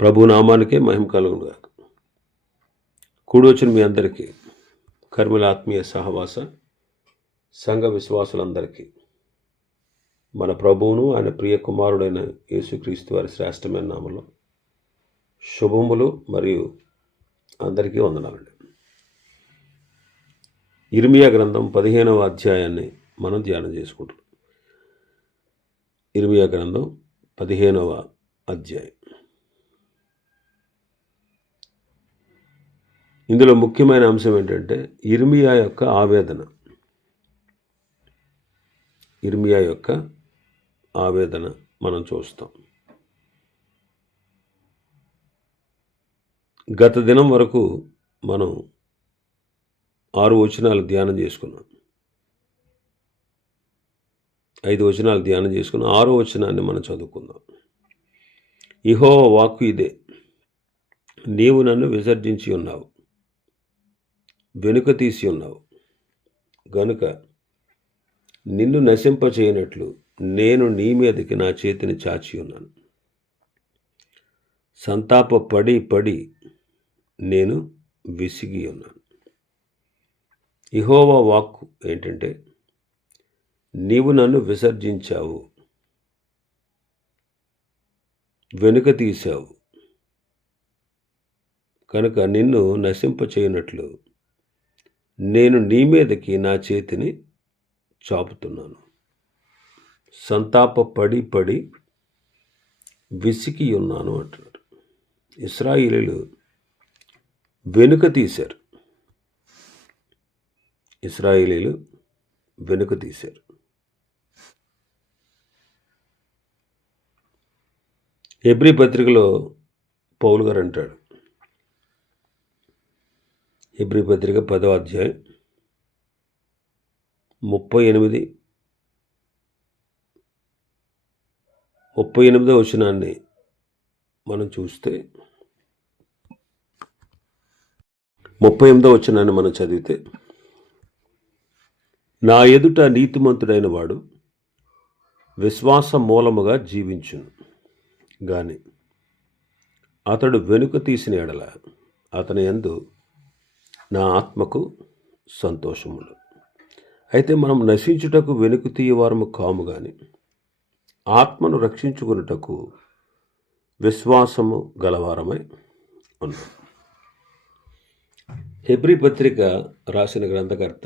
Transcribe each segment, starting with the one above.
ప్రభు నామానికే మహిమ కలుగునుగాక. కూడి వచ్చిన మీ అందరికీ కర్మల ఆత్మీయ సహవాస సంఘ విశ్వాసులందరికీ మన ప్రభువును ఆయన ప్రియ కుమారుడైన యేసుక్రీస్తు వారి శ్రేష్టమైన నామంలో శుభములు మరియు అందరికీ వందనాలండి. ఇర్మియా గ్రంథం 15వ అధ్యాయాన్ని మనం ధ్యానం చేసుకుంటున్నాం. ఇర్మియా గ్రంథం 15వ అధ్యాయం. ఇందులో ముఖ్యమైన అంశం ఏంటంటే ఇర్మియా యొక్క ఆవేదన. ఇర్మియా యొక్క ఆవేదన మనం చూస్తాం. గత దినం వరకు మనం 6 వచనాలు ధ్యానం చేసుకున్నాం. 5 వచనాలు ధ్యానం చేసుకుని 6వ వచనాన్ని మనం చదువుకుందాం. యెహోవా వాక్కు ఇదే, నీవు నన్ను విసర్జించి ఉన్నావు, వెనుక తీసి ఉన్నావు గనుక నిన్ను నశింపచేయనట్లు నేను నీ మీదకి నా చేతిని చాచి ఉన్నాను. సంతాప పడి పడి నేను విసిగి ఉన్నాను. యెహోవా వాక్కు ఏంటంటే, నీవు నన్ను విసర్జించావు, వెనుక తీశావు కనుక నిన్ను నశింపచేయనట్లు నేను నీ మీదకి నా చేతిని చాపుతున్నాను. సంతాప పడి పడి విసికి ఉన్నాను అంటున్నాడు. ఇశ్రాయేలీయులు వెనుక తీశారు. ఇశ్రాయేలీయులు వెనుక తీశారు. హెబ్రీ పత్రికలో పౌలు గారు అంటాడు, హెబ్రీ పత్రిక 10వ అధ్యాయం 38వ వచనాన్ని మనం చూస్తే, 38వ వచనాన్ని మనం చదివితే, నా ఎదుట నీతిమంతుడైన వాడు విశ్వాస మూలముగా జీవించును గాని అతడు వెనుక తీసిన ఎడల అతని యందు నా ఆత్మకు సంతోషములు. అయితే మనం నశించుటకు వెనుక తీయవారము కాము గాని ఆత్మను రక్షించుకున్నటకు విశ్వాసము గలవారమై ఉన్నాం. హెబ్రీ పత్రిక రాసిన గ్రంథకర్త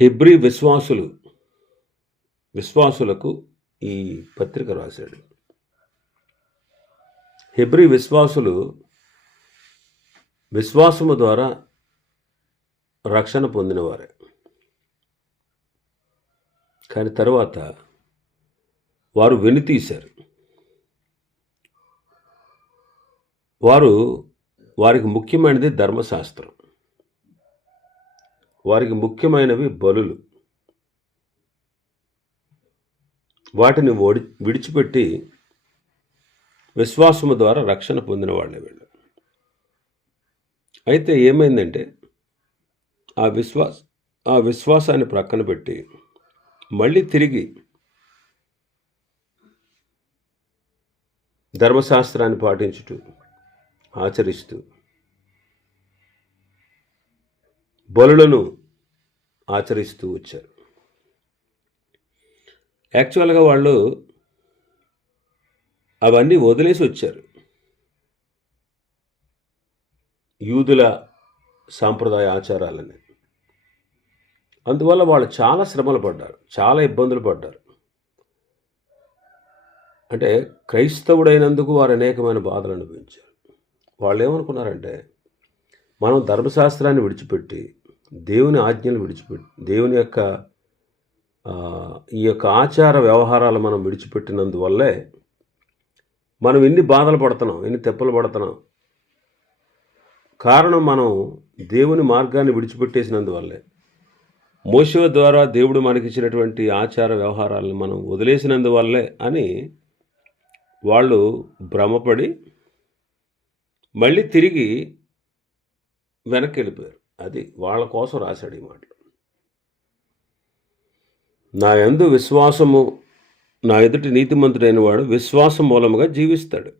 హెబ్రీ విశ్వాసులకు ఈ పత్రిక రాశాడు. హెబ్రీ విశ్వాసులు విశ్వాసము ద్వారా రక్షణ పొందినవారే. కానీ తర్వాత వారు వెనుతీశారు. వారికి ముఖ్యమైనది ధర్మశాస్త్రం, వారికి ముఖ్యమైనవి బలులు. వాటిని విడిచిపెట్టి విశ్వాసము ద్వారా రక్షణ పొందిన వాళ్ళే వీళ్ళు. అయితే ఏమైందంటే ఆ విశ్వాసాన్ని ప్రక్కన పెట్టి మళ్ళీ తిరిగి ధర్మశాస్త్రాన్ని పాటించుతూ ఆచరిస్తూ బలులను ఆచరిస్తూ వచ్చారు. యాక్చువల్గా వాళ్ళు అవన్నీ వదిలేసి వచ్చారు. యూదుల సాంప్రదాయ ఆచారాలని. అందువల్ల వాళ్ళు చాలా శ్రమలు పడ్డారు, చాలా ఇబ్బందులు పడ్డారు. అంటే క్రైస్తవుడైనందుకు వారు అనేకమైన బాధలు అనుభవించారు. వాళ్ళు ఏమనుకున్నారంటే, మనం ధర్మశాస్త్రాన్ని విడిచిపెట్టి దేవుని ఆజ్ఞలు విడిచిపెట్టి దేవుని యొక్క ఈ యొక్క ఆచార వ్యవహారాలు మనం విడిచిపెట్టినందువల్లే మనం ఎన్ని బాధలు పడుతున్నాం, ఎన్ని తెప్పలు పడుతున్నాం. కారణం మనం దేవుని మార్గాన్ని విడిచిపెట్టేసినందువల్లే, మోషే ద్వారా దేవుడు మనకిచ్చినటువంటి ఆచార వ్యవహారాలను మనం వదిలేసినందువల్లే అని వాళ్ళు భ్రమపడి మళ్ళీ తిరిగి వెనక్కి వెళ్ళిపోయారు. అది వాళ్ళ కోసం రాశాడు ఈ మాటలు. నా యందు విశ్వాసము నా ఎదుటి నీతిమంతుడైన వాడు విశ్వాసం మూలముగా జీవిస్తాడు.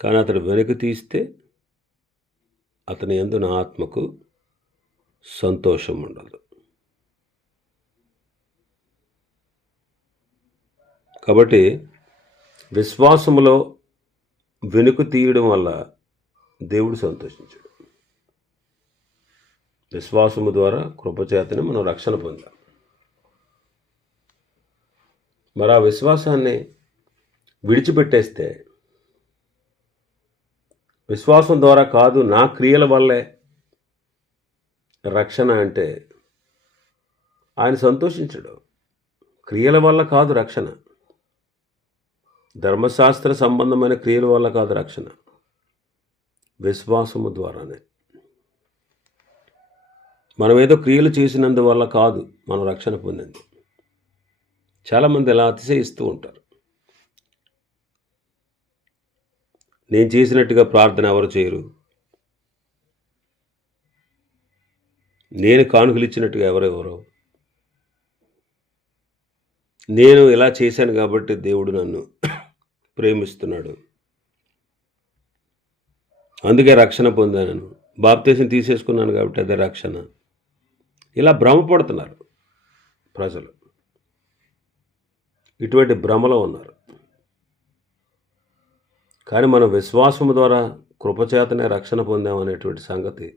కానీ అతడు వెనుక తీస్తే అతని యందు నా ఆత్మకు సంతోషం ఉండదు. కాబట్టి విశ్వాసములో వెనుక తీయడం వల్ల దేవుడు సంతోషించాడు. విశ్వాసము ద్వారా కృపచేతనే మనం రక్షణ పొందాం. మరి ఆ విశ్వాసాన్ని విడిచిపెట్టేస్తే, విశ్వాసం ద్వారా కాదు నా క్రియల వల్లే రక్షణ అంటే ఆయన సంతోషించడు. క్రియల వల్ల కాదు రక్షణ, ధర్మశాస్త్ర సంబంధమైన క్రియల వల్ల కాదు రక్షణ, విశ్వాసము ద్వారానే. మనం ఏదో క్రియలు చేసినందువల్ల కాదు మనం రక్షణ పొందింది. చాలామంది ఇలా అతిశయిస్తూ ఉంటారు. నేను చేసినట్టుగా ప్రార్థన ఎవరు చేయరు, నేను కానుకలు ఇచ్చినట్టుగా ఎవరెవరో, నేను ఇలా చేశాను కాబట్టి దేవుడు నన్ను ప్రేమిస్తున్నాడు, అందుకే రక్షణ పొందాను, బాప్తీసం తీసేసుకున్నాను కాబట్టి అదే రక్షణ. ఇలా భ్రమపడుతున్నారు ప్రజలు. ఇటువంటి భ్రమలో ఉన్నారు. కానీ మనం విశ్వాసము ద్వారా కృపచేతనే రక్షణ పొందామనేటువంటి సంగతి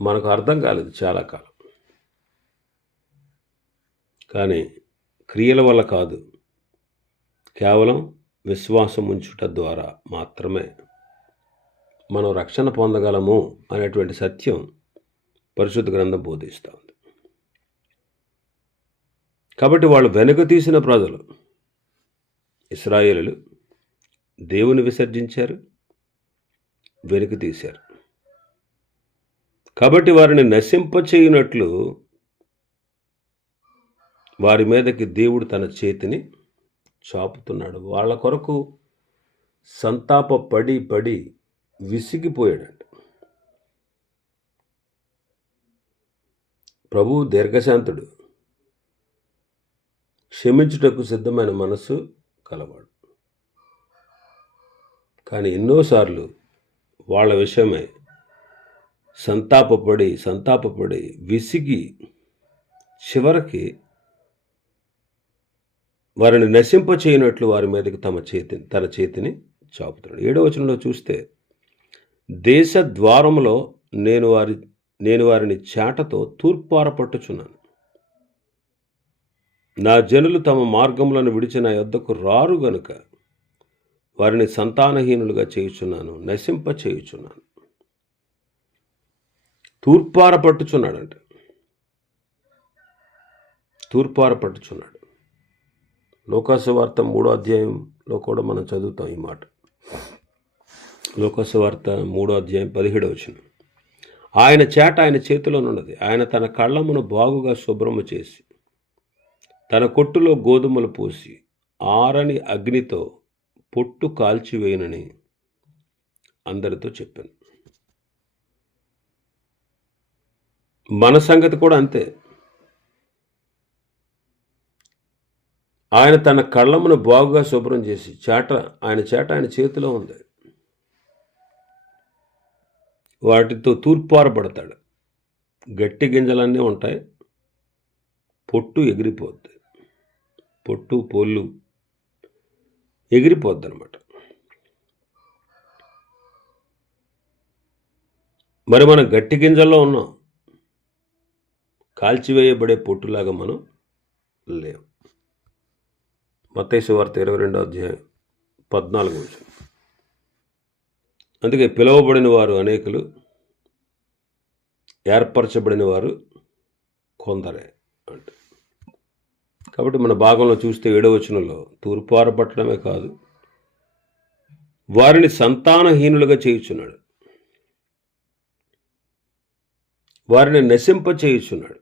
మనకు అర్థం కాలేదు చాలా కాలం. కానీ క్రియల వల్ల కాదు, కేవలం విశ్వాసం ఉంచుట ద్వారా మాత్రమే మనం రక్షణ పొందగలము అనేటువంటి సత్యం పరిశుద్ధ గ్రంథం బోధిస్తూ ఉంది. కాబట్టి వాళ్ళు వెనుక తీసిన ప్రజలు, ఇశ్రాయేలులు దేవుని విసర్జించారు, వెనుక తీశారు. కాబట్టి వారిని నశింపచేయునట్లు వారి మీదకి దేవుడు తన చేతిని చాపుతున్నాడు. వాళ్ళ కొరకు సంతాప పడి పడి విసిగిపోయాడంట. ప్రభువు దీర్ఘశాంతుడు, క్షమించుటకు సిద్ధమైన మనస్సు కలవాడు. కానీ ఎన్నోసార్లు వాళ్ళ విషయమై సంతాపపడి విసిగి చివరికి వారిని నశింపచేయనట్లు వారి మీదకి తన చేతిని చాపుతున్నాడు. 7వ వచనంలో చూస్తే, దేశ ద్వారములో నేను వారిని చాటతో తూర్పార పట్టుచున్నాను. నా జనులు తమ మార్గములను విడిచి నా యొద్దకు రారు గనుక వారిని సంతానహీనులుగా చేయుచున్నాను, నశింప చేయుచున్నాను. తూర్పార పట్టుచున్నాడంట. తూర్పార పట్టుచున్నాడు. లోకాసువార్త 3వ అధ్యాయంలో కూడా మనం చదువుతాం ఈ మాట. లోకాసువార్త 3వ అధ్యాయం 17వ వచనం. ఆయన చేట ఆయన చేతిలోనున్నది. ఆయన తన కళ్ళమును బాగుగా శుభ్రము చేసి తన కొట్టులో గోధుమలు పోసి ఆరని అగ్నితో పొట్టు కాల్చివేయనని అందరితో చెప్పాను. మన సంగతి కూడా అంతే. ఆయన తన కళ్ళమును బాగుగా శుభ్రం చేసి ఆయన చేట ఆయన చేతిలో ఉంది. వాటితో తూర్పారబడతాడు. గట్టి గింజలన్నీ ఉంటాయి, పొట్టు ఎగిరిపోద్ది, పొట్టు పొల్లు ఎగిరిపోద్ది అనమాట. మరి మనం గట్టి గింజల్లో ఉన్నాం, కాల్చివేయబడే పొట్టులాగా మనం లేవు. మత్తయి సువార్త 22వ అధ్యాయం 14వ వచనం. అందుకే పిలువబడిన వారు అనేకులు, ఏర్పరచబడిన వారు కొందరే అంటే. కాబట్టి మన భాగంలో చూస్తే 7వ వచనంలో తూర్పారబట్టడమే కాదు, వారిని సంతానహీనులుగా చేయుచున్నాడు, వారిని నశింప చేయుచున్నాడు.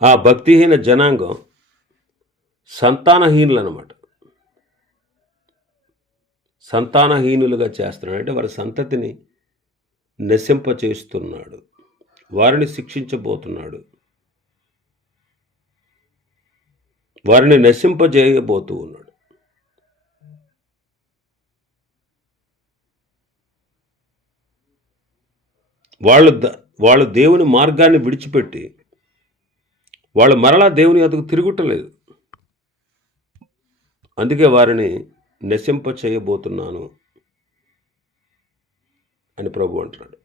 ఆ భక్తిహీన జనాంగం సంతానహీనులు అన్నమాట. సంతానహీనులుగా చేస్తున్నాడు అంటే వారి సంతతిని నశింప చేస్తున్నాడు. వారిని శిక్షించబోతున్నాడు, వారిని నశింపజేయబోతూ ఉన్నాడు. వాళ్ళు దేవుని మార్గాన్ని విడిచిపెట్టి వాళ్ళు మరలా దేవుని వద్దకు తిరుగుటలేదు. అందుకే వారిని నశింప చేయబోతున్నాను అని ప్రభు అంటున్నాడు.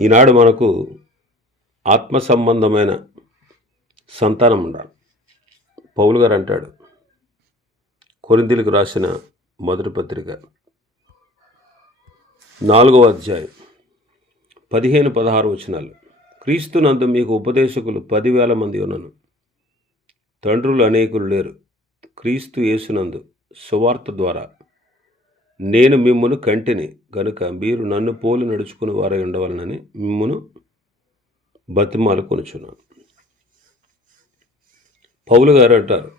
ఈనాడు మనకు ఆత్మ సంబంధమైన సంతానం ఉండాలి. పౌలు గారు అంటాడు, కొరింథీయులకు రాసిన మొదటి పత్రిక 4వ అధ్యాయం 15-16 వచనాలు. క్రీస్తునందు మీకు ఉపదేశకులు 10,000 మంది ఉన్నను, తండ్రులు అనేకులు లేరు. క్రీస్తు యేసునందు సువార్త ద్వారా నేను మిమ్మును కంటిని గనుక మీరు నన్ను పోలి నడుచుకుని వారై ఉండవలనని మిమ్మును బతిమాలు కొనుచున్నాను. పౌలు గారు అంటారు,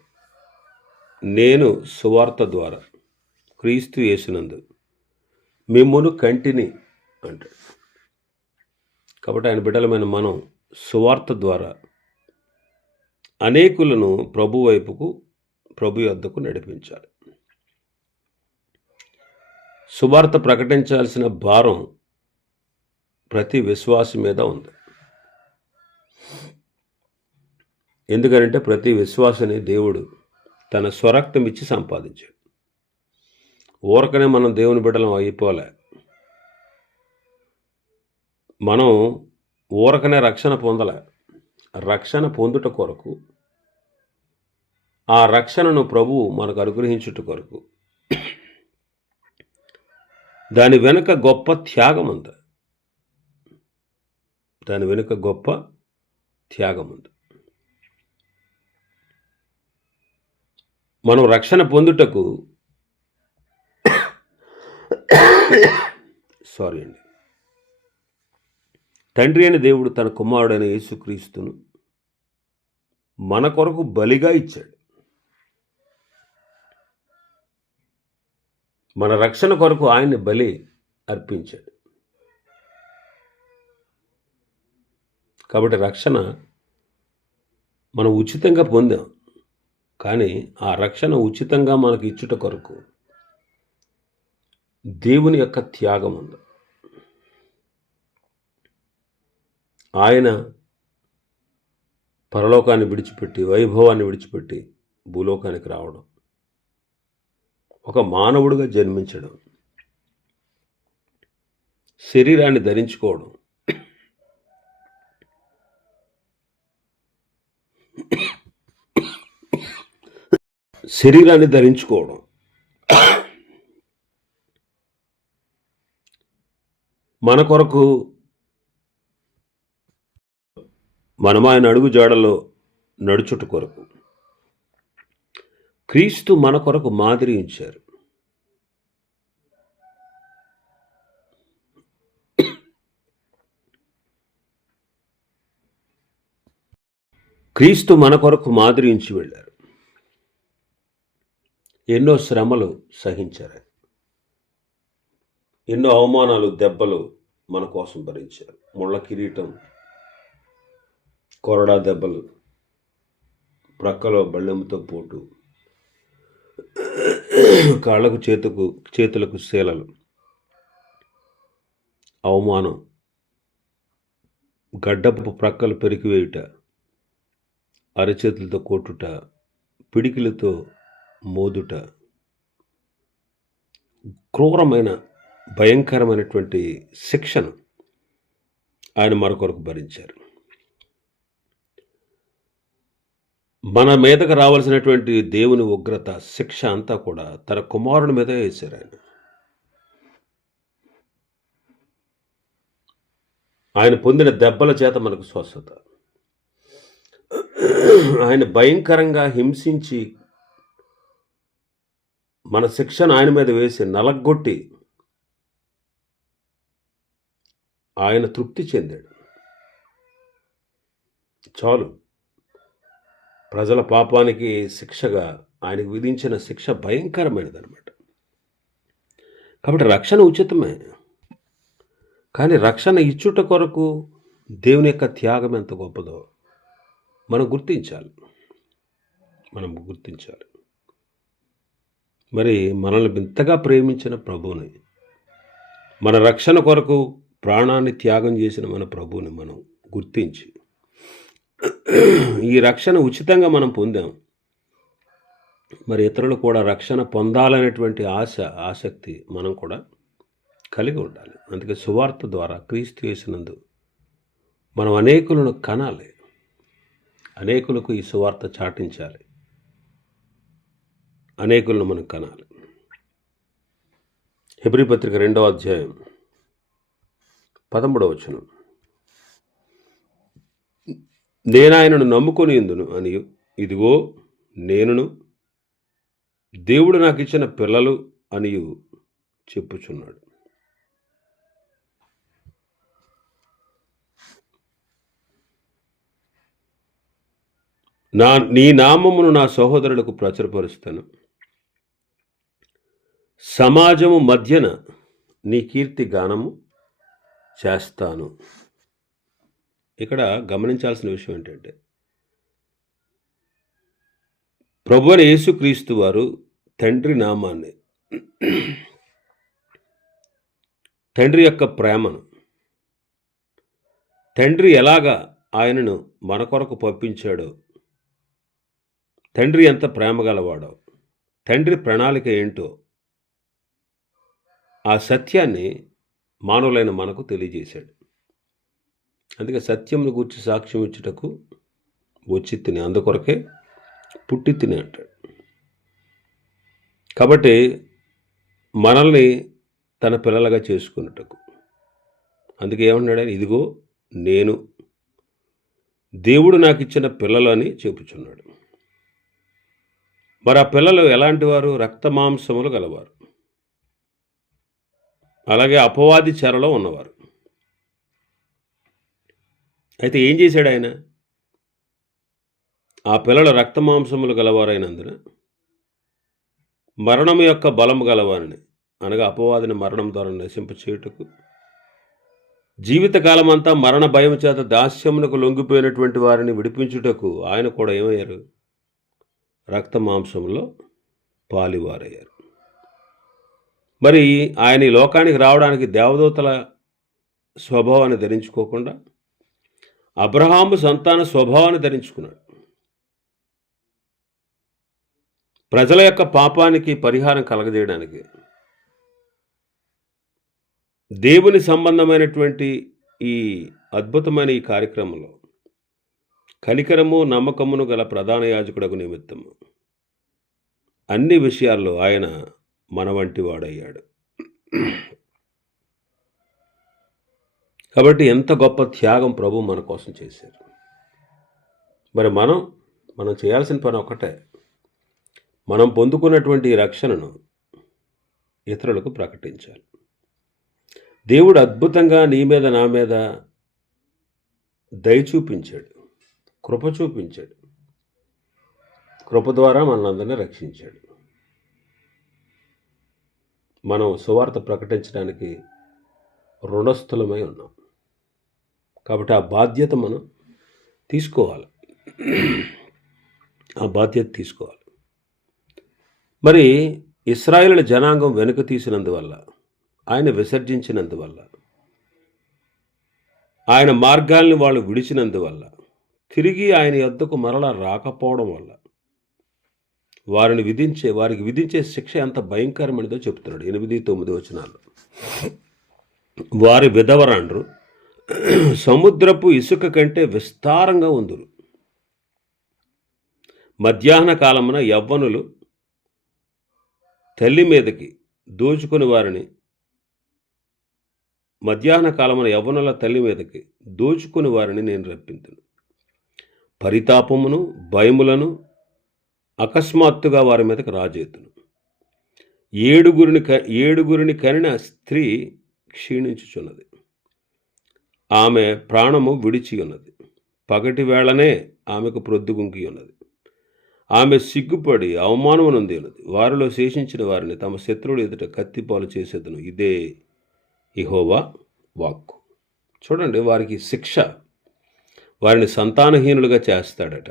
నేను సువార్త ద్వారా క్రీస్తు యేసునందు మిమ్మును కంటిని అంటాడు. కాబట్టి ఆయన బిడ్డలమైన మనం సువార్త ద్వారా అనేకులను ప్రభు వైపుకు, ప్రభు యొద్దకు నడిపించాలి. సువార్త ప్రకటించాల్సిన భారం ప్రతి విశ్వాసి మీద ఉంది. ఎందుకంటే ప్రతి విశ్వాసిని దేవుడు తన స్వరక్తం ఇచ్చి సంపాదించాడు. ఊరకనే మనం దేవుని బిడ్డలం అయిపోలే. మనం ఊరకనే రక్షణ పొందలే. రక్షణ పొందుట కొరకు, ఆ రక్షణను ప్రభువు మనకు అనుగ్రహించుట కొరకు దాని వెనుక గొప్ప త్యాగం ఉంది. దాని వెనుక గొప్ప త్యాగం ఉంది. మనం రక్షణ పొందుటకు తండ్రి అయిన దేవుడు తన కుమారుడైన యేసుక్రీస్తును మన కొరకు బలిగా ఇచ్చాడు. మన రక్షణ కొరకు ఆయన్ని బలి అర్పించాడు. కాబట్టి రక్షణ మనం ఉచితంగా పొందాం. కానీ ఆ రక్షణ ఉచితంగా మనకు ఇచ్చుట కొరకు దేవుని యొక్క త్యాగం ఉంది. ఆయన పరలోకాన్ని విడిచిపెట్టి, వైభవాన్ని విడిచిపెట్టి భూలోకానికి రావడం, ఒక మానవుడిగా జన్మించడం, శరీరాన్ని ధరించుకోవడం, మన కొరకు మనం ఆయన అడుగు జాడలో నడుచుట కొరకు క్రీస్తు మన కొరకు మాదిరి ఇచ్చారు. క్రీస్తు మన కొరకు మాదిరి ఇచ్చి వెళ్ళారు. ఎన్నో శ్రమలు సహించారు. ఎన్నో అవమానాలు, దెబ్బలు మన కోసం భరించారు. ముళ్ళ కిరీటం, కొరడా దెబ్బలు, ప్రక్కలో బళ్ళెముతో పోటు, కాళ్ళకు చేతులకు శీలలు, అవమానం, గడ్డపు ప్రక్కలు పెరికివేయుట, అరచేతులతో కొట్టుట, పిడికిలతో మోదుట, క్రూరమైన భయంకరమైనటువంటి శిక్షను ఆయన మరొకరికి భరించారు. మన మీదకు రావాల్సినటువంటి దేవుని ఉగ్రత, శిక్ష అంతా కూడా తన కుమారుని మీద వేశారు. ఆయన పొందిన దెబ్బల చేత మనకు స్వస్థత. ఆయన భయంకరంగా హింసించి మన శిక్షను ఆయన మీద వేసి నలగొట్టి ఆయన తృప్తి చెందాడు. చాలు. ప్రజల పాపానికి శిక్షగా ఆయనకు విధించిన శిక్ష భయంకరమైనది అనమాట. కాబట్టి రక్షణ ఉచితమే. కానీ రక్షణ ఇచ్చుట కొరకు దేవుని యొక్క త్యాగం ఎంత గొప్పదో మనం గుర్తించాలి. మరి మనల్ని ఇంతగా ప్రేమించిన ప్రభువుని, మన రక్షణ కొరకు ప్రాణాన్ని త్యాగం చేసిన మన ప్రభువుని మనం గుర్తించి, ఈ రక్షణ ఉచితంగా మనం పొందాం, మరి ఇతరులు కూడా రక్షణ పొందాలనేటువంటి ఆసక్తి మనం కూడా కలిగి ఉండాలి. అందుకే సువార్త ద్వారా క్రీస్తు యేసునందు మనం అనేకులను కనాలి, అనేకులకు ఈ సువార్త చాటించాలి, అనేకులను మనం కనాలి. హెబ్రీ పత్రిక 2వ అధ్యాయం 13వ వచనం, నేనాయనను నమ్ముకొని ఉందును అని, ఇదిగో నేనును దేవుడు నాకు ఇచ్చిన పిల్లలు అనియు చెప్పుచున్నాడు. నీ నామమును నా సహోదరులకు ప్రచురపరుస్తాను, సమాజము మధ్యన నీ కీర్తి గానము చేస్తాను. ఇక్కడ గమనించాల్సిన విషయం ఏంటంటే, ప్రభువైన యేసుక్రీస్తు వారు తండ్రి నామాన్ని, తండ్రి యొక్క ప్రేమను, తండ్రి ఎలాగా ఆయనను మన కొరకు పంపించాడో, తండ్రి ఎంత ప్రేమ గలవాడో, తండ్రి ప్రణాళిక ఏంటో, ఆ సత్యాన్ని మానవులైన మనకు తెలియజేశాడు. అందుకే సత్యమును గూర్చి సాక్ష్యం ఇచ్చుటకు వచ్చి తిని, అందుకొరకే పుట్టి తిని అంటాడు. కాబట్టి మనల్ని తన పిల్లలుగా చేసుకున్నటకు, అందుకే ఏమన్నాడు ఆయన, ఇదిగో నేను దేవుడు నాకు ఇచ్చిన పిల్లలు అని చెప్పుచున్నాడు. మరి ఆ పిల్లలు ఎలాంటి వారు? రక్త మాంసములు గలవారు, అలాగే అపవాది చెరలో ఉన్నవారు. అయితే ఏం చేశాడు ఆయన? ఆ పిల్లలు రక్త మాంసములు గలవారైనందున మరణము యొక్క బలము గలవారిని, అనగా అపవాదిని మరణం ద్వారా నశింపచేయుటకు, జీవితకాలం అంతా మరణ భయం చేత దాస్యమునకు లొంగిపోయినటువంటి వారిని విడిపించుటకు ఆయన కూడా ఏమయ్యారు? రక్త మాంసంలో పాలివారయ్యారు. మరి ఆయన ఈ లోకానికి రావడానికి దేవదూతల స్వభావాన్ని ధరించుకోకుండా అబ్రహాము సంతాన స్వభావాన్ని ధరించుకున్నాడు. ప్రజల యొక్క పాపానికి పరిహారం కలగజేయడానికి, దేవుని సంబంధమైనటువంటి ఈ అద్భుతమైన ఈ కార్యక్రమంలో కనికరము నమ్మకమును గల ప్రధాన యాజకుడకు నిమిత్తము అన్ని విషయాల్లో ఆయన మన వంటి వాడయ్యాడు. కాబట్టి ఎంత గొప్ప త్యాగం ప్రభు మన కోసం చేశారు. మరి మనం చేయాల్సిన పని ఒకటే, మనం పొందుకున్నటువంటి రక్షణను ఇతరులకు ప్రకటించాలి. దేవుడు అద్భుతంగా నీ మీద నా మీద దయ చూపించాడు, కృప చూపించాడు, కృప ద్వారా మనల్ని రక్షించాడు. మనం సువార్త ప్రకటించడానికి రుణస్థులమై ఉన్నాం. కాబట్టి ఆ బాధ్యత మనం తీసుకోవాలి, మరి ఇశ్రాయేలు జనాంగం వెనుక తీసినందువల్ల, ఆయన విసర్జించినందువల్ల, ఆయన మార్గాల్ని వాళ్ళు విడిచినందువల్ల, తిరిగి ఆయన యొద్దకు మరలా రాకపోవడం వల్ల వారికి విధించే శిక్ష ఎంత భయంకరమైనదో చెప్తున్నాడు 8-9 వచనాలు. వారి విధవరాండ్రు సముద్రపు ఇసుక కంటే విస్తారంగా ఉందురు. మధ్యాహ్న కాలమున యవ్వనులు తల్లి మీదకి దోచుకుని వారిని, నేను రప్పింతును. పరితాపమును భయములను అకస్మాత్తుగా వారి మీదకి రాజేతును. ఏడుగురిని కనిన స్త్రీ క్షీణించుచున్నది, ఆమె ప్రాణము విడిచి ఉన్నది. పగటి వేళనే ఆమెకు ప్రొద్దుగుంకి ఉన్నది. ఆమె సిగ్గుపడి అవమానము నొంది ఉన్నది. వారిలో శేషించిన వారిని తమ శత్రువులు ఎదుట కత్తిపాలు చేసేదను. ఇదే యెహోవా వాక్కు. చూడండి, వారికి శిక్ష, వారిని సంతానహీనులుగా చేస్తాడట,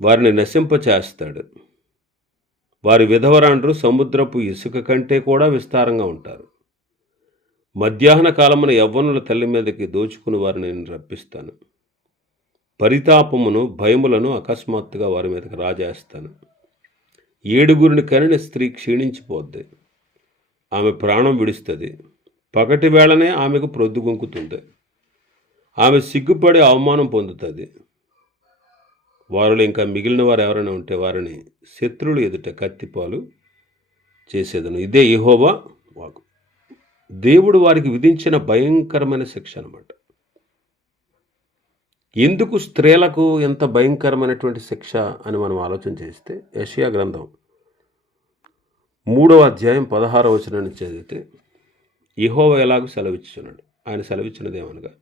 వారిని నశింప చేస్తాడు. వారి విధవరాండ్రు సముద్రపు ఇసుక కంటే కూడా విస్తారంగా ఉంటారు. మధ్యాహ్న కాలమున యవ్వనుల తల్లి మీదకి దోచుకుని వారిని నేను రప్పిస్తాను. పరితాపమును భయములను అకస్మాత్తుగా వారి మీదకి రాజేస్తాను. 7 కనిన స్త్రీ క్షీణించిపోద్ది, ఆమె ప్రాణం విడుస్తుంది. పగటి వేళనే ఆమెకు ప్రొద్దుగుంకుతుంది, ఆమె సిగ్గుపడి అవమానం పొందుతుంది. వారిలో ఇంకా మిగిలిన వారు ఎవరైనా ఉంటే వారిని శత్రువులు ఎదుట కత్తిపాలు చేసేదను. ఇదే యెహోవా వాక్కు. దేవుడు వారికి విధించిన భయంకరమైన శిక్ష అన్నమాట. ఎందుకు స్త్రీలకు ఎంత భయంకరమైనటువంటి శిక్ష అని మనం ఆలోచన చేస్తే, యెషయా గ్రంథం 3వ అధ్యాయం 16వ వచనాన్ని చదివితే యెహోవా ఎలాగూ సెలవిచ్చుచున్నాడు. ఆయన సెలవిచ్చినది ఏమనగా,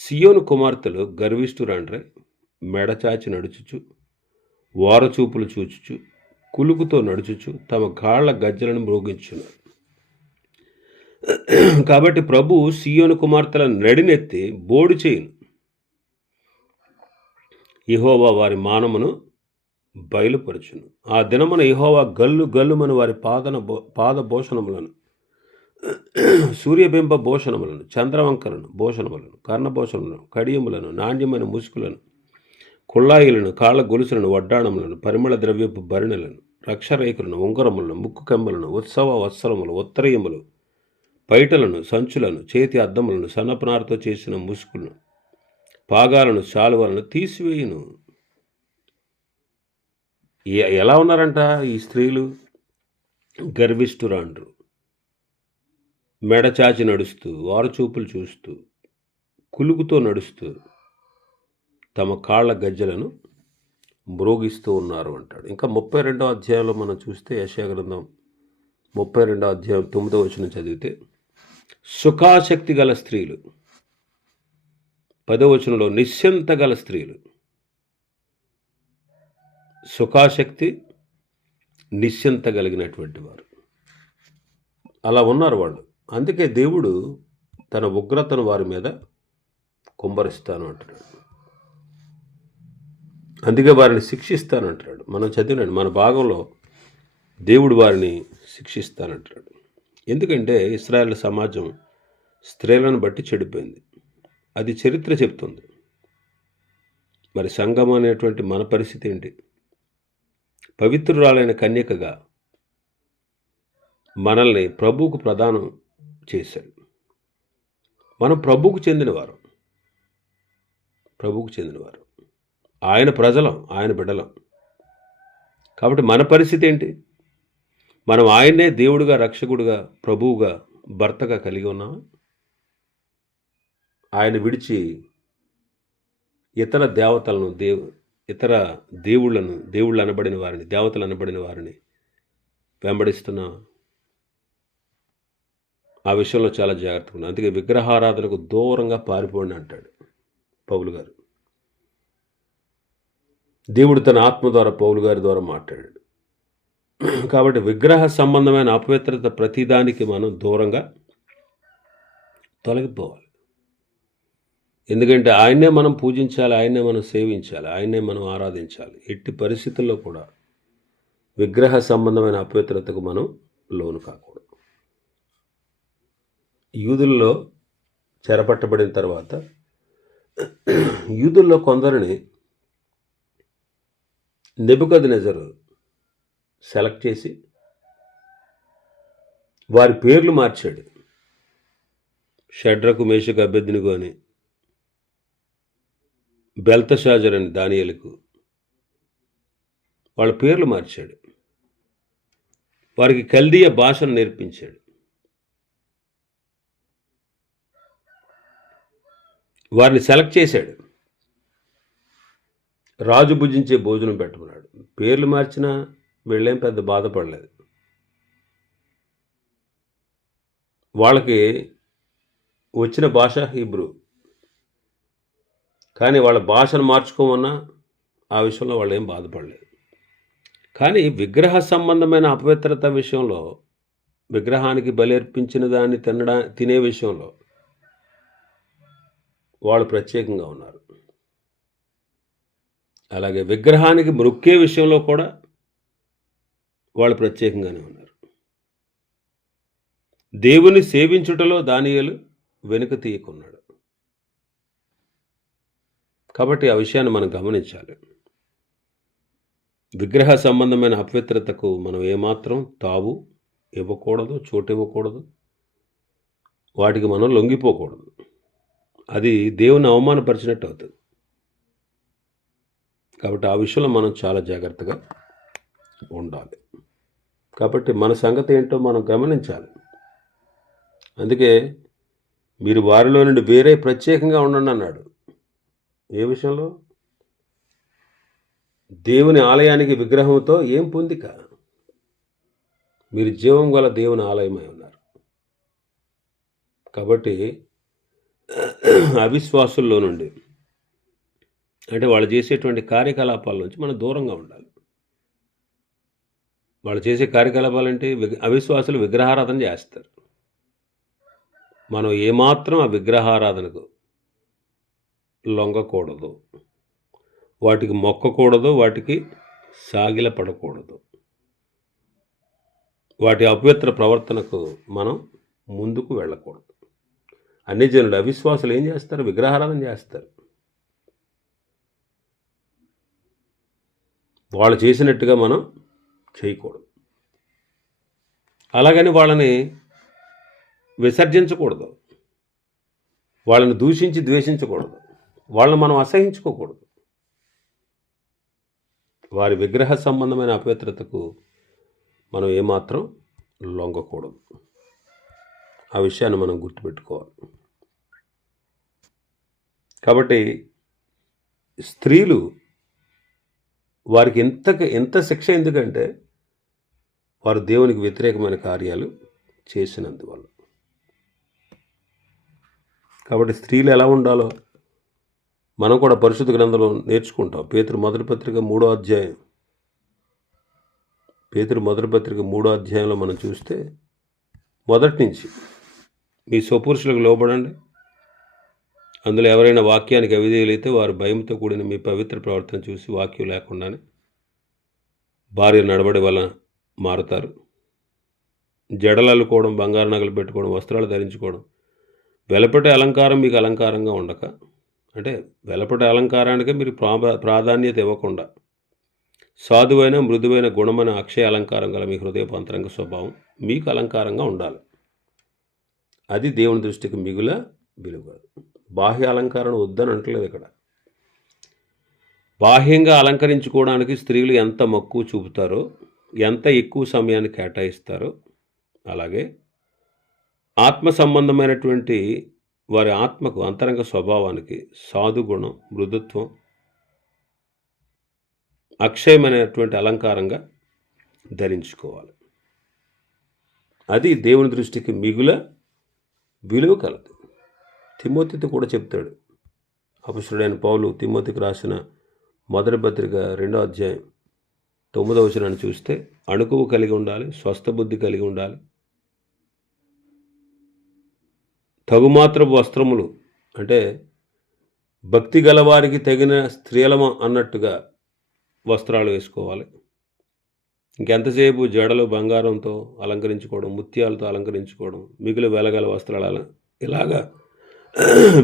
సియోను కుమార్తెలు గర్విష్ఠురాండ్రై మెడచాచి నడుచుచు, వారచూపులు చూచుచు, కులుకుతో నడుచుచు తమ కాళ్ల గజ్జలను మ్రోగించున్నారు. కాబట్టి ప్రభు సియోను కుమార్తెల నడినెత్తి బోడు చేయును. యెహోవా వారి మానమును బయలుపరచును. ఆ దినమున యెహోవా గల్లు గల్లుమని వారి పాదభూషణములను, సూర్యబింబ భూషణములను, చంద్రవంకలను భూషణములను, కర్ణభూషణములను, కడియములను, నాణ్యమైన ముసుకులను, కుళ్ళాయిలను, కాళ్ళ గొలుసులను, వడ్డాణములను, పరిమళ ద్రవ్యపు భరిణలను, రక్షరేఖలను, ఉంగరములను, ముక్కు కమ్ములను, ఉత్సవ వత్సరములు, ఉత్తరీయములు, పైటలను, సంచులను, చేతి అద్దములను, సన్నపనారతో చేసిన ముసుకులను, పాగాలను, శాలువలను తీసివేయును. ఎలా ఉన్నారంట ఈ స్త్రీలు? గర్విష్ఠురాండ్రు, మెడచాచి నడుస్తూ, వారచూపులు చూస్తూ, కులుగుతో నడుస్తూ తమ కాళ్ళ గజ్జలను మ్రోగిస్తూ ఉన్నారు అంటాడు. ఇంకా 32వ అధ్యాయంలో మనం చూస్తే, యెషయా గ్రంథం 32వ అధ్యాయం 9వ వచనం చదివితే, సుఖాసక్తి గల స్త్రీలు, 10వ వచనంలో నిశ్చింత గల స్త్రీలు, సుఖాసక్తి నిశ్చింత కలిగినటువంటి వారు, అలా ఉన్నారు వాళ్ళు. అందుకే దేవుడు తన ఉగ్రతను వారి మీద కుమ్మరిస్తాను అంటున్నాడు. అందుకే వారిని శిక్షిస్తాను అంటున్నాడు. మనం చదివినండి, మన భాగంలో దేవుడు వారిని శిక్షిస్తానంటున్నాడు. ఎందుకంటే ఇశ్రాయేలు సమాజం స్త్రీలను బట్టి చెడిపోయింది. అది చరిత్ర చెప్తుంది. మరి సంఘం అనేటువంటి మన పరిస్థితి ఏంటి? పవిత్రురాలైన కన్యకగా మనల్ని ప్రభువుకు ప్రదానం చేశాడు. మనం ప్రభువుకు చెందినవారు, ఆయన ప్రజలం, ఆయన బిడ్డలం. కాబట్టి మన పరిస్థితి ఏంటి? మనం ఆయన్నే దేవుడుగా, రక్షకుడుగా, ప్రభువుగా, భర్తగా కలిగి ఉన్నామా? ఆయన విడిచి ఇతర దేవతలను, ఇతర దేవుళ్ళు అనబడిన వారిని, దేవతలు అనబడిన వారిని వెంబడిస్తున్నామా? ఆ విషయంలో చాలా జాగ్రత్తగా ఉన్నాం. అందుకే విగ్రహారాధనకు దూరంగా పారిపోండి అంటాడు పౌలు గారు. దేవుడు తన ఆత్మ ద్వారా పౌలు గారి ద్వారా మాట్లాడాడు. కాబట్టి విగ్రహ సంబంధమైన అపవిత్రత ప్రతిదానికి మనం దూరంగా తొలగిపోవాలి. ఎందుకంటే ఆయన్నే మనం పూజించాలి, ఆయన్నే మనం సేవించాలి, ఆయన్నే మనం ఆరాధించాలి. ఎట్టి పరిస్థితుల్లో కూడా విగ్రహ సంబంధమైన అపవిత్రతకు మనం లోను కాకూడదు. యూదుల్లో చెరపట్టబడిన తర్వాత యూదుల్లో కొందరిని నెబుకద్నెజరు సెలెక్ట్ చేసి వారి పేర్లు మార్చాడు. షడ్రకు, మేషకు, అబేద్నెగో అని, బెల్తషాజర్ అని దానియేలుకు వాళ్ళ పేర్లు మార్చాడు. వారికి కల్దీయ భాషను నేర్పించాడు. వారిని సెలెక్ట్ చేశాడు. రాజు భుజించే భోజనం పెట్టమన్నాడు. పేర్లు మార్చినా వీళ్ళేం పెద్ద బాధపడలేదు. వాళ్ళకి వచ్చిన భాష హీబ్రూ, కానీ వాళ్ళ భాషను మార్చుకోమన్నా ఆ విషయంలో వాళ్ళు ఏం బాధపడలేదు. కానీ విగ్రహ సంబంధమైన అపవిత్రత విషయంలో విగ్రహానికి బలి అర్పించిన దాన్ని తినే విషయంలో వాళ్ళు ప్రత్యేకంగా ఉన్నారు. అలాగే విగ్రహానికి మొక్కే విషయంలో కూడా వాళ్ళు ప్రత్యేకంగానే ఉన్నారు. దేవుని సేవించుటలో దానియేలు వెనుక తీయకున్నాడు. కాబట్టి ఆ విషయాన్ని మనం గమనించాలి. విగ్రహ సంబంధమైన అపవిత్రతకు మనం ఏమాత్రం తావు ఇవ్వకూడదు, చోటు ఇవ్వకూడదు, వాటికి మనం లొంగిపోకూడదు. అది దేవుని అవమానపరిచినట్టు అవుతుంది. కాబట్టి ఆ విషయంలో మనం చాలా జాగ్రత్తగా ఉండాలి. కాబట్టి మన సంగతి ఏంటో మనం గమనించాలి. అందుకే మీరు వారిలో నుండి వేరే ప్రత్యేకంగా ఉండండి అన్నాడు. ఏ విషయంలో? దేవుని ఆలయానికి విగ్రహంతో ఏం పొందిక? మీరు జీవం గల దేవుని ఆలయమై ఉన్నారు. కాబట్టి అవిశ్వాసుల్లో నుండి, అంటే వాళ్ళు చేసేటువంటి కార్యకలాపాల నుంచి మనం దూరంగా ఉండాలి. వాళ్ళు చేసే కార్యకలాపాలంటే అవిశ్వాసులు విగ్రహారాధన చేస్తారు. మనం ఏమాత్రం ఆ విగ్రహారాధనకు లొంగకూడదు, వాటికి మొక్కకూడదు, వాటికి సాగిల పడకూడదు. వాటి అపవిత్ర ప్రవర్తనకు మనం ముందుకు వెళ్ళకూడదు. అన్ని జనులు అవిశ్వాసులు ఏం చేస్తారు? విగ్రహారాధన చేస్తారు. వాళ్ళు చేసినట్టుగా మనం చేయకూడదు. అలాగని వాళ్ళని విసర్జించకూడదు, వాళ్ళని దూషించి ద్వేషించకూడదు, వాళ్ళని మనం అసహించుకోకూడదు. వారి విగ్రహ సంబంధమైన అపవిత్రతకు మనం ఏమాత్రం లొంగకూడదు. ఆ విషయాన్ని మనం గుర్తుపెట్టుకోవాలి. కాబట్టి స్త్రీలు వారికి ఎంత శిక్ష ఎందుకంటే వారు దేవునికి వ్యతిరేకమైన కార్యాలు చేసినందువల్ల. కాబట్టి స్త్రీలు ఎలా ఉండాలో మనం కూడా పరిశుద్ధ గ్రంథంలో నేర్చుకుంటాం. పేతురు మొదటి పత్రిక 3వ అధ్యాయంలో మనం చూస్తే మొదటి నుంచి మీ స్వపురుషులకు లోబడండి, అందులో ఎవరైనా వాక్యానికి అవిధేయులైతే వారు భయంతో కూడిన మీ పవిత్ర ప్రవర్తన చూసి వాక్యం లేకుండానే భార్య నడబడి వల్ల మారుతారు. జడలు అల్లుకోవడం, బంగారు నగలు పెట్టుకోవడం, వస్త్రాలు ధరించుకోవడం, వెలపటి అలంకారం మీకు అలంకారంగా ఉండక, అంటే వెలపటి అలంకారానికే మీరు ప్రాధాన్యత ఇవ్వకుండా సాధువైన మృదువైన గుణమైన అక్షయ అలంకారం గల మీ హృదయపంతరంగ స్వభావం మీకు అలంకారంగా ఉండాలి. అది దేవుని దృష్టికి మిగుల విలువ. బాహ్య అలంకారం వద్దని అంటలేదు ఇక్కడ. బాహ్యంగా అలంకరించుకోవడానికి స్త్రీలు ఎంత మక్కువ చూపుతారో, ఎంత ఎక్కువ సమయాన్ని కేటాయిస్తారో, అలాగే ఆత్మ సంబంధమైనటువంటి వారి ఆత్మకు అంతరంగ స్వభావానికి సాధుగుణం, మృదుత్వం, అక్షయమైనటువంటి అలంకారంగా ధరించుకోవాలి. అది దేవుని దృష్టికి మిగుల విలువ కలదు. తిమోతితో కూడా చెప్తాడు అపొస్తలుడైన పౌలు తిమోతికి రాసిన మొదటి పత్రిక 2వ అధ్యాయం 9వ వచనాన్ని చూస్తే, అణుకువ కలిగి ఉండాలి, స్వస్థ బుద్ధి కలిగి ఉండాలి, తగుమాత్రపు వస్త్రములు, అంటే భక్తి గలవారికి తగిన స్త్రీలమ అన్నట్టుగా వస్త్రాలు వేసుకోవాలి. ఇంకెంతసేపు జడలు బంగారంతో అలంకరించుకోవడం, ముత్యాలతో అలంకరించుకోవడం, మిగులు వెలగల వస్త్రాలు ఇలాగా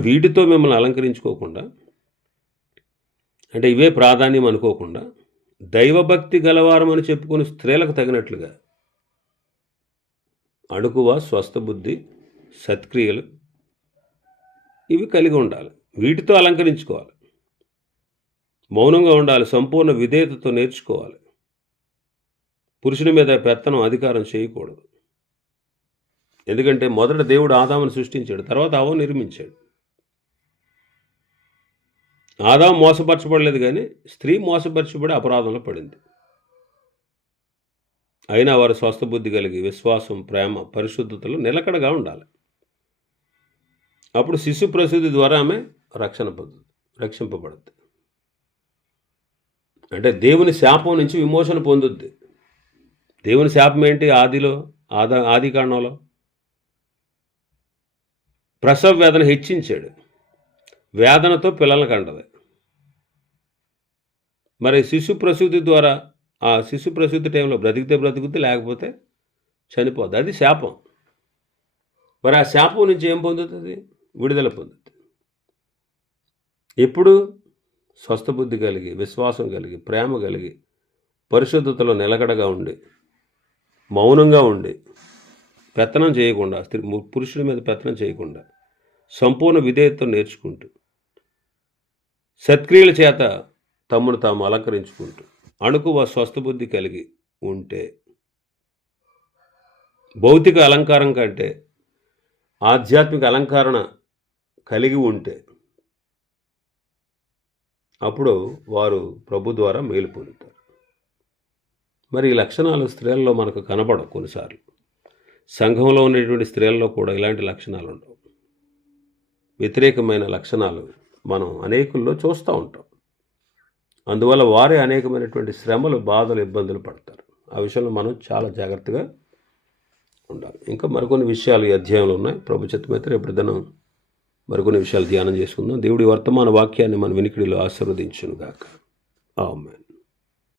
వీటితో మిమ్మల్ని అలంకరించుకోకుండా, అంటే ఇవే ప్రాధాన్యం అనుకోకుండా, దైవభక్తి గలవారం అని చెప్పుకొని స్త్రీలకు తగినట్లుగా అణుకువ, స్వస్థ బుద్ధి, సత్క్రియలు ఇవి కలిగి ఉండాలి. వీటితో అలంకరించుకోవాలి. మౌనంగా ఉండాలి, సంపూర్ణ విధేయతతో నేర్చుకోవాలి. పురుషుని మీద పెత్తనం, అధికారం చేయకూడదు. ఎందుకంటే మొదట దేవుడు ఆదామును సృష్టించాడు, తర్వాత అవ్వను నిర్మించాడు. ఆదాము మోసపరచబడలేదు, కానీ స్త్రీ మోసపరచబడి అపరాధంలో పడింది. అయినా వారు స్వస్థ బుద్ధి కలిగి విశ్వాసం, ప్రేమ, పరిశుద్ధతలో నిలకడగా ఉండాలి. అప్పుడు శిశు ప్రసూతి ద్వారా ఆమె రక్షింపబడుద్ది. అంటే దేవుని శాపం నుంచి విమోచన పొందుద్ది. దేవుని శాపం ఏంటి? ఆదిలో ఆది కాండంలో ప్రసవ వేదన హెచ్చించాడు. వేదనతో పిల్లల్ని కంటది. మరి శిశు ప్రసూతి ద్వారా ఆ శిశు ప్రసూతి టైంలో బ్రతికితే బ్రతుకుద్ది, లేకపోతే చనిపోద్ది. అది శాపం. మరి ఆ శాపం నుంచి ఏం పొందుతుంది? విడుదల పొందుతుంది. ఎప్పుడు? స్వస్థబుద్ధి కలిగి, విశ్వాసం కలిగి, ప్రేమ కలిగి, పరిశుద్ధతలో నిలకడగా ఉండి, మౌనంగా ఉండి, పెత్తనం చేయకుండా, పురుషుడి మీద పెత్తనం చేయకుండా, సంపూర్ణ విధేయతతో నేర్చుకుంటూ, సత్క్రియల చేత తమ్మును తాము అలంకరించుకుంటూ, అణుకువ స్వస్థబుద్ధి కలిగి ఉంటే, భౌతిక అలంకారం కంటే ఆధ్యాత్మిక అలంకరణ కలిగి ఉంటే, అప్పుడు వారు ప్రభు ద్వారా మేలు పొందుతారు. మరి ఈ లక్షణాలు స్త్రీలలో మనకు కనపడవు. కొన్నిసార్లు సంఘంలో ఉన్నటువంటి స్త్రీలలో కూడా ఇలాంటి లక్షణాలు ఉండవు. వ్యతిరేకమైన లక్షణాలు మనం అనేకుల్లో చూస్తూ ఉంటాం. అందువల్ల వారే అనేకమైనటువంటి శ్రమలు, బాధలు, ఇబ్బందులు పడతారు. ఆ విషయంలో మనం చాలా జాగ్రత్తగా ఉండాలి. ఇంకా మరికొన్ని విషయాలు ఈ అధ్యాయంలో ఉన్నాయి. ప్రభు చిత్తమైతే రేపు దినం మరికొన్ని విషయాలు ధ్యానం చేసుకుందాం. దేవుడి వర్తమాన వాక్యాన్ని మన వినికిడిలో ఆశీర్వదించును గాక. ఆమేన్.